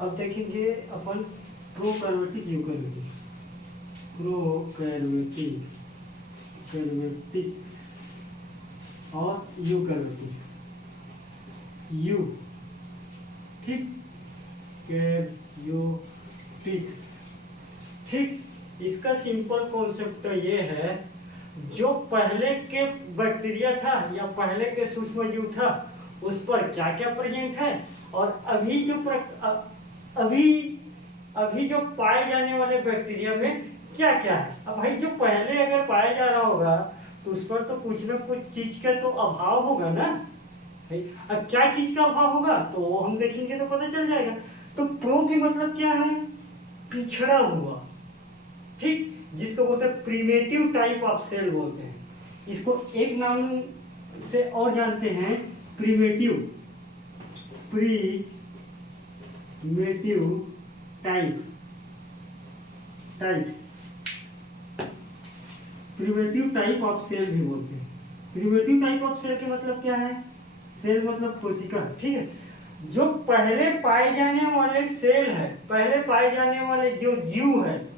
अब देखेंगे अपन prokaryotic eukaryotic, prokaryotic कैरियोटिक्स और यूकैरियोटिक, यू, ठीक, कैरियोटिक्स, ठीक। इसका सिंपल कॉन्सेप्ट तो ये है, जो पहले के बैक्टीरिया था या पहले के सूक्ष्म जीव था उस पर क्या क्या प्रेजेंट है, और अभी जो पाए जाने वाले बैक्टीरिया में क्या क्या है। अब भाई जो पहले अगर पाया जा रहा होगा तो उस पर तो कुछ ना कुछ चीज का तो अभाव होगा ना भाई। अब क्या चीज का अभाव होगा तो वो हम देखेंगे तो पता चल जाएगा। तो प्रो की मतलब क्या है, पिछड़ा हुआ, ठीक, जिसको बोलते हैं प्रीमेटिव टाइप ऑफ सेल बोलते हैं। इसको एक नाम से और जानते हैं, primitive type primitive type of cell भी बोलते हैं। प्रीमेटिव टाइप ऑफ सेल का मतलब क्या है, सेल मतलब कोशिका, ठीक है। जो पहले पाए जाने वाले सेल है, पहले पाए जाने वाले जो जीव है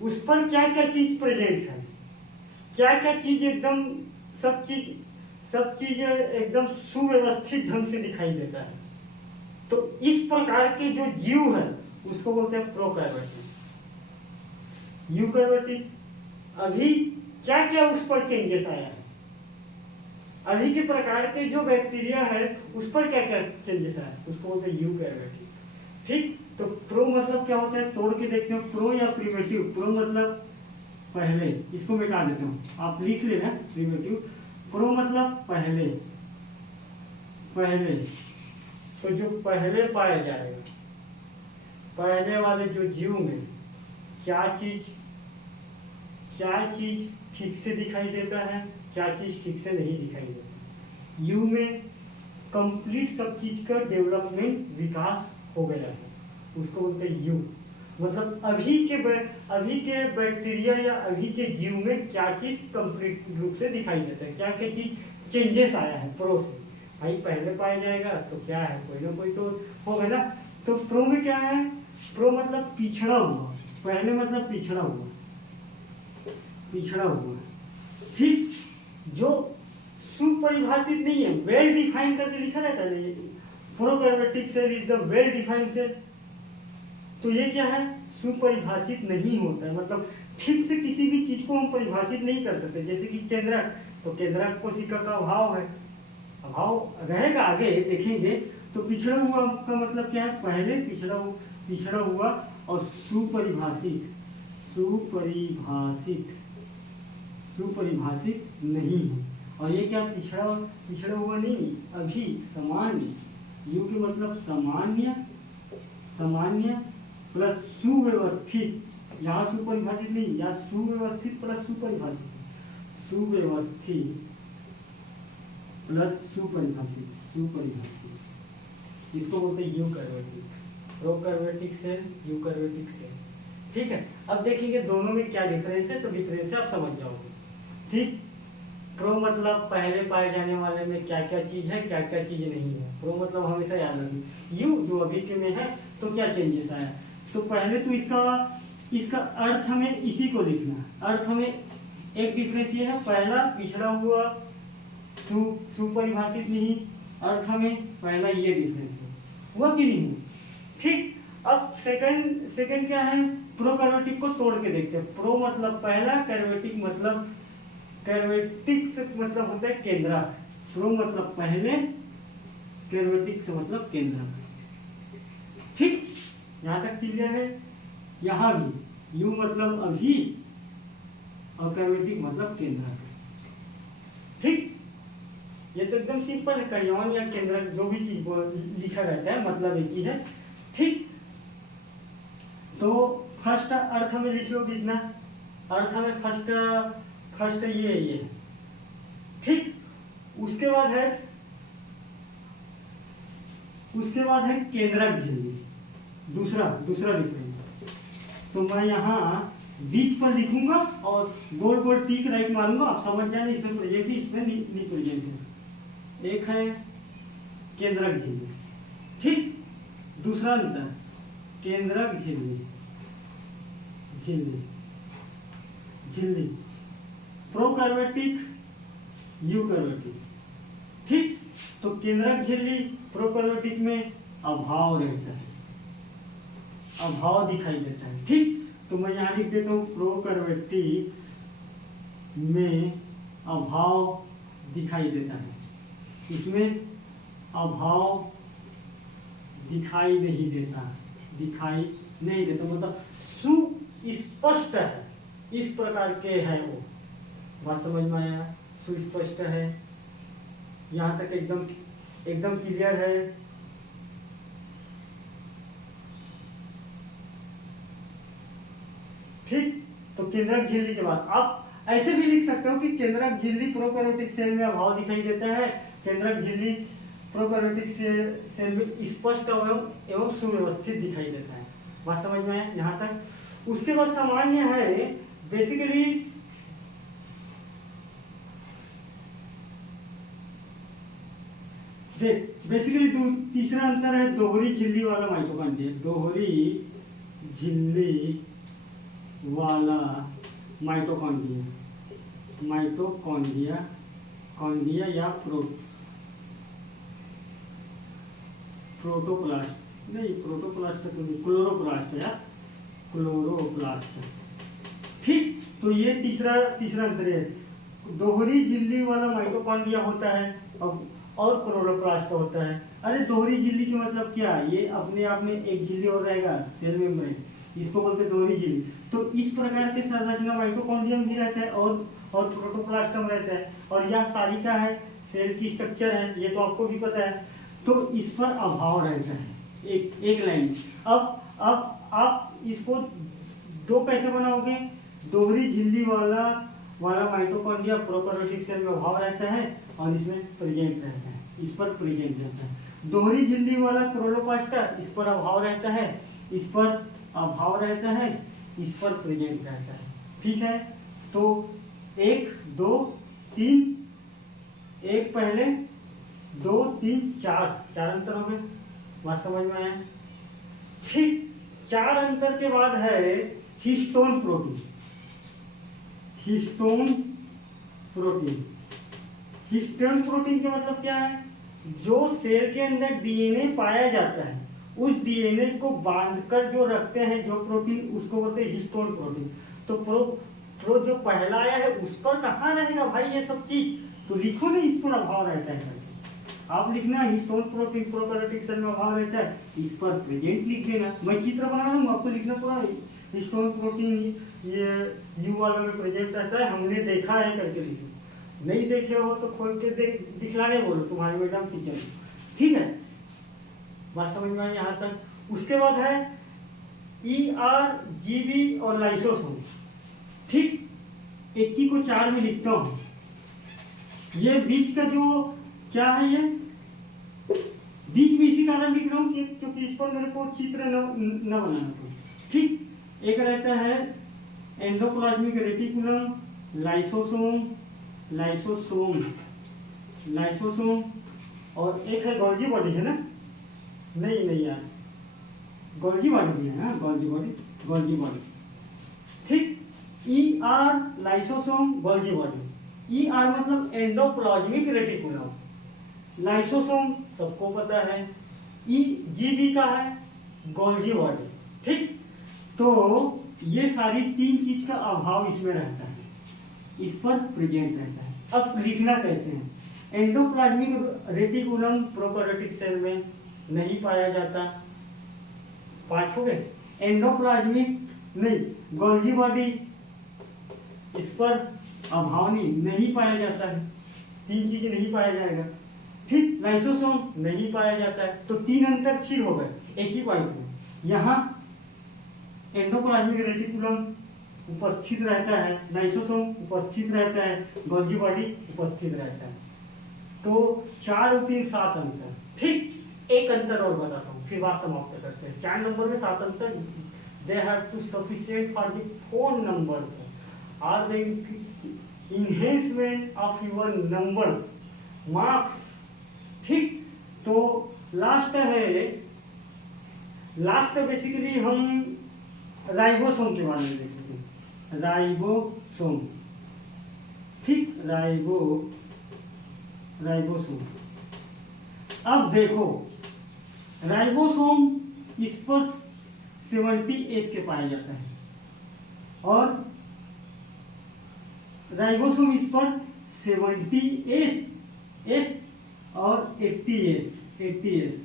उस पर क्या क्या चीज प्रेजेंट है, क्या क्या चीज एकदम सब चीज एकदम सुव्यवस्थित ढंग से दिखाई देता है। तो इस प्रकार के जो जीव है उसको बोलते हैं प्रोकैरियोटिक। यूकैरियोटिक, अभी क्या क्या उस पर चेंजेस आया है, अभी के प्रकार के जो बैक्टीरिया है उस पर क्या क्या चेंजेस आया है, उसको बोलते हैं यूकैरियोटिक, ठीक। तो प्रो मतलब क्या होता है, तोड़ के देखते हो, प्रो या प्रीमेटिव। प्रो मतलब पहले, इसको मिटा देता हूँ, आप लिख लेना प्रीमेटिव। प्रो मतलब पहले, तो जो पहले पाया जाएगा, पहले वाले जो जीव में क्या चीज ठीक से दिखाई देता है, क्या चीज ठीक से नहीं दिखाई देता। यू में कंप्लीट सब चीज का डेवलपमेंट, विकास हो गया है, उसको बोलते हैं यू। मतलब अभी के बैक्टीरिया या अभी के जीव में क्या चीज कंप्लीट रूप से दिखाई देता है, क्या क्या चीज चेंजेस आया है प्रो से। भाई पहले पाया जाएगा तो क्या है, कोई ना कोई तो होगा ना। तो प्रो में क्या है, प्रो मतलब पिछड़ा हुआ, पहले मतलब पिछड़ा हुआ, ठीक, जो सुपरिभाषित नहीं है, वेल डिफाइन करके लिखा रहता है, prokaryotic cell is the well defined cell. तो ये क्या है, सुपरिभाषित नहीं होता है, मतलब ठीक से किसी भी चीज को हम परिभाषित नहीं कर सकते। जैसे कि केंद्रक, तो केंद्रक कोशिका का अभाव है, अभाव रहेगा, आगे देखेंगे। तो पिछड़ा हुआ का मतलब क्या है, पहले पिछड़ा हुआ और सुपरिभाषित नहीं है। और ये क्या, पिछड़ा हुआ नहीं, अभी सामान्य, यू के मतलब सामान्य प्लस सुव्यवस्थित, यहाँ सुपरिभाषित नहीं, यहाँ सुव्यवस्थित प्लस सुपरिभाषित प्लस सुपरिभाषित, इसको बोलते हैं eukaryotic. Prokaryotic cell, eukaryotic cell, ठीक है। अब देखेंगे दोनों में क्या डिफरेंस है, तो डिफरेंस आप समझ जाओगे, ठीक। प्रो मतलब पहले पाए जाने वाले में क्या क्या चीज है, क्या क्या चीज नहीं है। प्रो मतलब हमेशा याद रखिए। यू जो अभी के में है तो क्या चेंजेस आया, तो पहले तो इसका अर्थ हमें इसी को लिखना। अर्थ हमें एक डिफरेंस ये है, पहला पिछड़ा हुआ, सुपरिभाषित नहीं, अर्थ हमें पहला ये डिफरेंस हुआ कि नहीं, ठीक। अब सेकंड क्या है, प्रोकैरियोटिक को तोड़ के देखते हैं। प्रो मतलब पहला, कैरियोटिक मतलब मतलब होता है केंद्रक। प्रो मतलब पहले, कैरियोटिक से मतलब केंद्रक, ठीक। यहाँ तक क्लियर है। यहाँ भी यू मतलब अभी और कैरियोटिक मतलब केंद्रक, ठीक। ये तो एकदम सिंपल है, करियन या केंद्रक जो भी चीज लिखा रहता है मतलब एक ही है, ठीक। तो फर्स्ट अर्थ में लिख लो कितना, अर्थ में फर्स्ट ये, ठीक। उसके बाद है केंद्रक झिल्ली, दूसरा डिफरेंस। तो मैं यहाँ बीच पर लिखूंगा और गोल गोल टिक राइट मारूंगा, आप समझ जाए इसमें प्रेजेंट है, इसमें नहीं प्रेजेंट है। एक है केंद्रक झिल्ली, ठीक। दूसरा अंतर, केंद्रक झिल्ली, झिल्ली झिल्ली प्रोकैर्योटिक, यूकैर्योटिक। ठीक, तो केंद्रक झिल्ली प्रोकैर्योटिक में अभाव रहता है, अभाव दिखाई देता है। ठीक, तो मैं यहाँ लिख देता हूँ प्रोकैर्योटिक में अभाव दिखाई देता है, इसमें अभाव दिखाई नहीं देता, दिखाई नहीं देता मतलब सुस्पष्ट है, इस प्रकार के है वो। बात समझ में आया? सुस्पष्ट है, यहाँ तक एकदम एकदम क्लियर है। ठीक, तो केंद्रक झिल्ली के बाद आप ऐसे भी लिख सकते हो कि केंद्रक झिल्ली प्रोकैर्योटिक सेल में अभाव दिखाई देता है, केंद्रक झिल्ली प्रोकैर्योटिक सेल में स्पष्ट एवं सुव्यवस्थित दिखाई देता है। बात समझ में आया यहाँ तक? उसके बाद सामान्य है, बेसिकली देख, बेसिकली तीसरा अंतर है दोहरी झिल्ली वाला माइटोकॉन्ड्रिया, दोहरी झिल्ली वाला माइटोकॉन्ड्रिया, माइटोकॉन्ड्रिया कॉन्ड्रिया या प्रोटोप्लास्ट नहीं, प्रोटोप्लास्ट तो नहीं, क्लोरोप्लास्ट या क्लोरोप्लास्ट। ठीक, तो ये तीसरा अंतर है, दोहरी झिल्ली वाला माइटोकॉन्ड्रिया होता है और क्लोरोप्लास्ट होता है। अरे दोहरी झिल्ली का मतलब क्या? ये अपने आप में एक झिल्ली और रहेगा, सेल मेम्ब्रेन, इसको बोलते हैं दोहरी झिल्ली। तो इस प्रकार के संरचना माइटोकॉन्ड्रियम भी रहता है और प्रोटोप्लास्टम रहता है, और यह सारिका है, सेल की स्ट्रक्चर है, ये तो आपको भी पता है। तो इस पर अभाव रहता है एक लाइन। अब आप इसको दो कैसे बनाओगे? दोहरी झिल्ली वाला माइटोकॉन्ड्रिया प्रोकैर्योटिक सेल में अभाव रहता है और इसमें प्रेजेंट रहता है, इस पर प्रेजेंट रहता है। दोहरी झिल्ली वाला क्लोरोप्लास्ट, इस पर अभाव रहता है, इस पर अभाव रहता है, इस पर प्रेजेंट रहता है। ठीक है, तो 1 2 3, एक पहले 2 3 4 अंतर हो गए। बात समझ में आया? ठीक, 4 अंतर के बाद है histone protein. Histone protein, histone protein का मतलब क्या है? जो सेल के अंदर डीएनए पाया जाता है, उस डीएनए को बांधकर जो रखते हैं जो प्रोटीन, उसको बोलते हैं हिस्टोन प्रोटीन। तो प्रो जो पहला आया है उस पर कहाँ रहेगा भाई ये सब चीज? तो लिखो ना, इस पर अभाव रहता है करके। आप लिखना हिस्टोन प्रोटीन प्रोकैर्योटिक सेल में अभाव रहता है, इस पर प्रेजेंट लिख देना। मैं चित्र बना लूंगा, आपको लिखना पूरा हिस्टोन प्रोटीन ये यू वाला में प्रेजेंट रहता है, हमने देखा है करके लिखो। नहीं देखे हो तो खोल के दिखलाने बोलो तुम्हारे मैडम टीचर। ठीक है, बात समझ में आई यहाँ तक? उसके बाद है ERGB और लाइसोसोम। ठीक, 21 को 4 में लिखता हूँ। ये बीच का जो क्या है, ये बीच में इसी कारण लिख रहा हूँ क्योंकि इस पर मेरे को चित्र न बनाना था। ठीक, एक रहता है एंडोप्लाज्मिक रेटिकुलम, लाइसोसोम और एक है गोल्जी बॉडी, है ना? नहीं यार, गोल्जी बॉडी भी है, हाँ गोल्जी बॉडी। ठीक, ER lysosome, Golgi body. ER मतलब एंडोप्लाज्मिक रेटिकुलम, लाइसोसोम सबको पता है, EGB का है गोल्जी बॉडी। ठीक, तो ये सारी 3 चीज का अभाव इसमें रहता है, इस पर प्रेजेंट रहता है। अब लिखना कैसे है? एंडोप्लाज्मिक रेटिकुलम प्रोकैर्योटिक सेल में नहीं पाया जाता, 5 हो गए। एंडोप्लाज्मिक नहीं, गोल्जी बॉडी, इस पर अभाव नहीं पाया जाता है, 3 चीजें नहीं पाया जाएगा। ठीक, लाइसोसोम नहीं पाया जाता है, तो 3 अंतर फिर हो गए एक ही पॉइंट में। यहाँ एंडोप्लाज्मिक रेटिकुलम उपस्थित रहता है, लाइसोसोम उपस्थित रहता है, गोल्जी बॉडी उपस्थित रहता है। तो 4 और 3 7 अंतर। ठीक, एक अंतर और बताता हूँ फिर बात समाप्त करते हैं। 4 नंबर में 7 अंतर, they have to sufficient for the 4 numbers are the enhancement of your numbers marks. ठीक, तो लास्ट है लास्ट में बेसिकली हम राइबोसोम के बारे में देखेंगे। राइबोसोम, ठीक, राइबोसोम। अब देखो राइबोसोम इस पर 70S के पाया जाता है और राइबोसोम इस पर 70S और 80S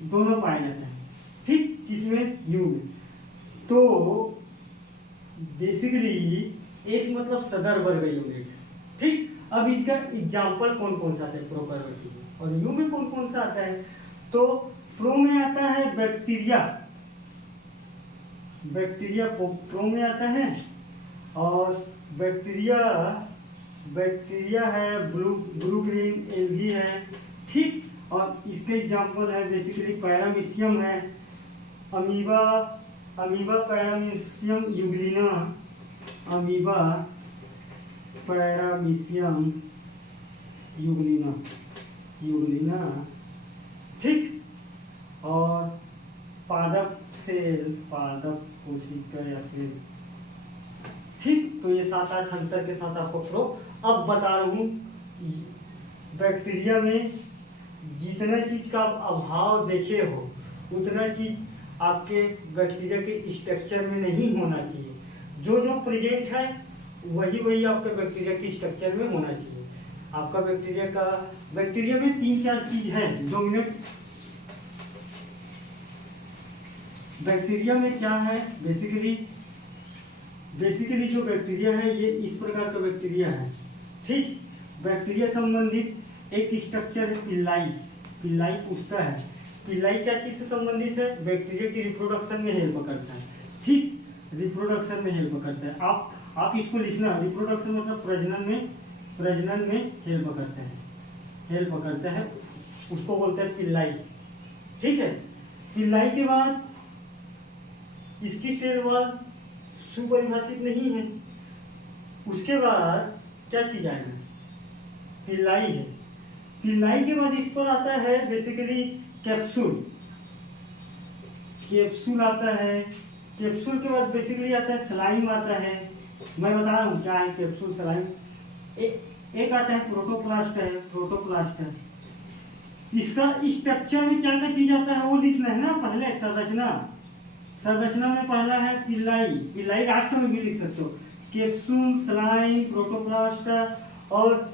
दोनों पाया जाता है, ठीक, किसमें, यू में। तो बेसिकली एस मतलब सदर वर्ग यूनिट, ठीक। अब इसका एग्जाम्पल कौन कौन सा आता है प्रोकैरियोटिक में, और यू में कौन कौन सा आता है। तो प्रो में आता है बैक्टीरिया प्रो में आता है, और बैक्टीरिया है, ब्लू ग्रीन एल्गी है, ठीक। और इसके एग्जाम्पल है बेसिकली पैरामीशियम है, amoeba paramecium Euglena, amoeba paramecium Euglena, ठीक। और पादप कोशिका या सेल, ठीक। तो ये 7-8 अंतर के साथ आपको प्रो। अब बता रहा हूँ बैक्टीरिया में जितना चीज का आप अभाव देखे हो उतना चीज आपके बैक्टीरिया के स्ट्रक्चर में नहीं होना चाहिए। जो प्रेजेंट है वही आपके बैक्टीरिया के स्ट्रक्चर में होना चाहिए। आपका बैक्टीरिया में 3-4 चीज है डोमिनेट। बैक्टीरिया में क्या है, बेसिकली जो बैक्टीरिया है ये इस प्रकार का बैक्टीरिया है, ठीक। बैक्टीरिया संबंधित एक स्ट्रक्चर है पिल्लाई पूछता है। पिल्लाई क्या चीज से संबंधित है, बैक्टीरिया की रिप्रोडक्शन में हेल्प करता है, ठीक, रिप्रोडक्शन में हेल्प करता है। आप इसको लिखना, रिप्रोडक्शन मतलब प्रजनन में हेल्प करता है, उसको बोलते हैं पिल्लाई, ठीक है। पिल्लाई के बाद इसकी सेल वॉल सुपरिभाषित नहीं है। उसके बाद क्या चीज आएगा, पिल्लाई है। पिल्लाई के बाद इस पर आता है बेसिकली कैप्सूल आता है। कैप्सूल के बाद बेसिकली आता है स्लाइम आता है। मैं बता रहा हूँ क्या है कैप्सूल स्लाइम। एक आता है प्रोटोप्लास्ट है। इसका स्ट्रक्चर में क्या क्या चीज आता है वो लिखना है ना। पहले संरचना में पहला है पिल्लाई लास्ट में भी लिख सकते हो। कैप्सूल, स्लाइम, प्रोटोप्लास्ट, और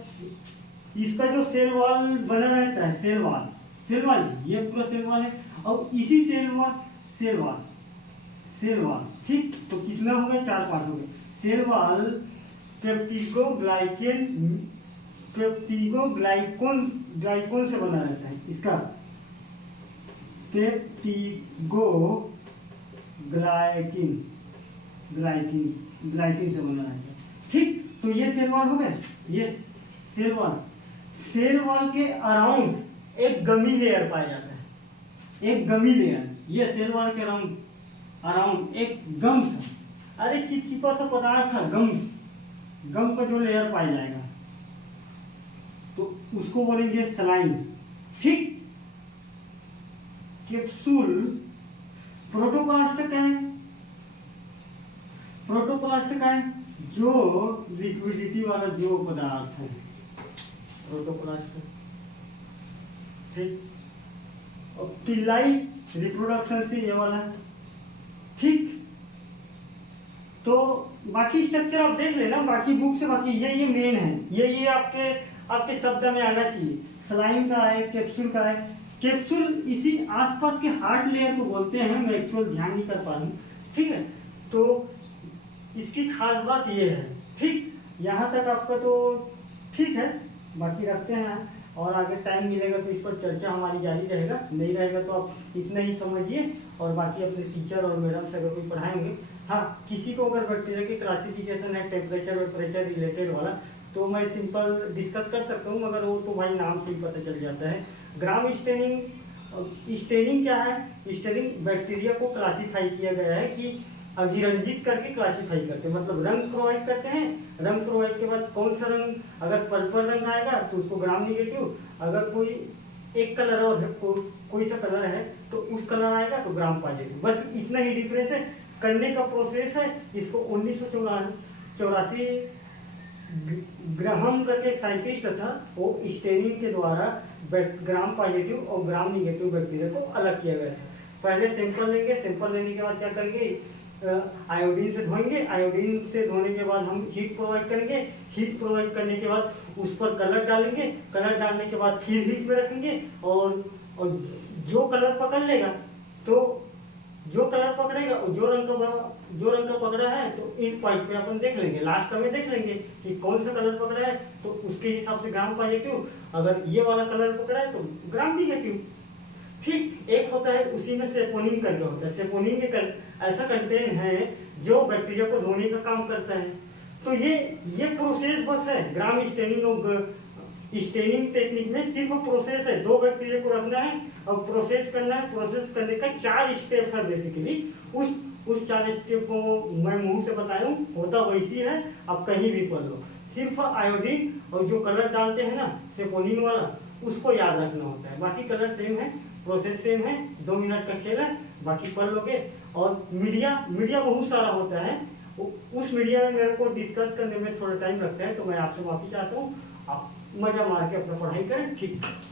इसका जो सेल वॉल बना रहता है, सेल वॉल ये पूरा सेल वॉल है, और इसी सेल वॉल, ठीक। तो कितना हो गया, 4 पार्ट हो गए। सेल वॉल पेप्टिगोग्लाइकोन से बना रहता है। इसका ग्लाइकिन से बना रहता है, ठीक। तो ये सेल वॉल हो गए। ये सेल वॉल के अराउंड एक गमी लेयर पाया जाता है, एक गमी लेयर। ये सेल वॉल के अराउंड एक गम्स, अरे चिपचिपा सा पदार्थ है, गम का जो लेयर पाया जाएगा तो उसको बोलेंगे स्लाइम, ठीक। कैप्सूल, प्रोटोप्लास्ट का है जो लिक्विडिटी वाला जो पदार्थ है, प्रोटोप्लास्ट, ठीक। और पिल्लाई रिप्रोडक्शन से ये वाला, ठीक। तो बाकी स्ट्रक्चर आप देख लेना बाकी बुक से। बाकी ये मेन है, ये आपके शब्द में आना चाहिए। स्लाइम का है, कैप्सूल का है। कैप्सूल इसी आसपास के हार्ड लेयर को बोलते हैं, मैं एक्चुअल ध्यान नहीं कर पा रहा हूँ, ठीक है। तो इसकी खास बात ये है, ठीक। यहाँ तक आपका तो ठीक है, बाकी रखते हैं और आगे टाइम मिलेगा तो इस पर चर्चा हमारी जारी रहेगा। नहीं रहेगा तो आप इतना ही समझिए और बाकी अपने टीचर और मैडम से अगर कोई पढ़ाएंगे। हाँ, किसी को अगर बैक्टीरिया की क्लासिफिकेशन है टेम्परेचर रिलेटेड वाला तो मैं सिंपल डिस्कस कर सकता हूँ, मगर वो तो भाई नाम से ही पता चल जाता है। ग्राम स्टेनिंग क्या है, स्टेनिंग बैक्टीरिया को क्लासीफाई किया गया है कि अभिरंजित करके क्लासीफाई करते हैं, मतलब रंग प्रोवाइड करते हैं। रंग प्रोवाइड के बाद कौन सा रंग, अगर पर्पल रंग आएगा तो उसको ग्राम निगेटिव, अगर कोई एक कलर और है, कोई सा कलर है तो उस कलर आएगा तो ग्राम पॉजिटिव। बस इतना ही डिफरेंस है, करने का प्रोसेस है। इसको 1984 ग्राहम करके एक साइंटिस्ट था, वो स्टेनिंग के द्वारा ग्राम पॉजिटिव और ग्राम निगेटिव बैक्टीरिया को अलग किया गया था। पहले सैंपल लेंगे, सैंपल लेने के बाद क्या करेंगे, आयोडीन से धोएंगे, आयोडीन से धोने के बाद हम हीट प्रोवाइड करेंगे, हीट प्रोवाइड करने के बाद उस पर कलर डालेंगे, कलर डालने के बाद फिर हीट में रखेंगे, और जो कलर पकड़ लेगा, तो जो कलर पकड़ेगा, जो रंग का पकड़ा है, तो इन पॉइंट पे अपन देख लेंगे, लास्ट में देख लेंगे कि कौन सा कलर पकड़ा है, तो उसके हिसाब से ग्राम पॉजिटिव। अगर ये वाला कलर पकड़ा है तो ग्राम निगेटिव। ठीक, एक होता है उसी में सेपोनिन करके होता है। सेपोनिन एक ऐसा कंटेन है जो बैक्टीरिया को धोने का काम करता है। तो ये प्रोसेस बस है ग्राम स्टेनिंग और स्टेनिंग टेक्निक में सिर्फ प्रोसेस है, 2 बैक्टीरिया को रखना है और प्रोसेस करना है। प्रोसेस करने का 4 स्टेप है बेसिकली। उस 4 स्टेप को मैं मुंह से बताया हूँ, होता वैसी है, आप कहीं भी पढ़ लो। सिर्फ आयोडीन और जो कलर डालते हैं ना सेपोनिन वाला, उसको याद रखना होता है। बाकी कलर सेम है, प्रोसेस सेम है, 2 मिनट का खेल है, बाकी पढ़ लोगे। और मीडिया बहुत सारा होता है, उस मीडिया में मेरे को डिस्कस करने में थोड़ा टाइम लगता है, तो मैं आपसे माफी चाहता हूँ। आप मजा मार के अपना पढ़ाई करें, ठीक है।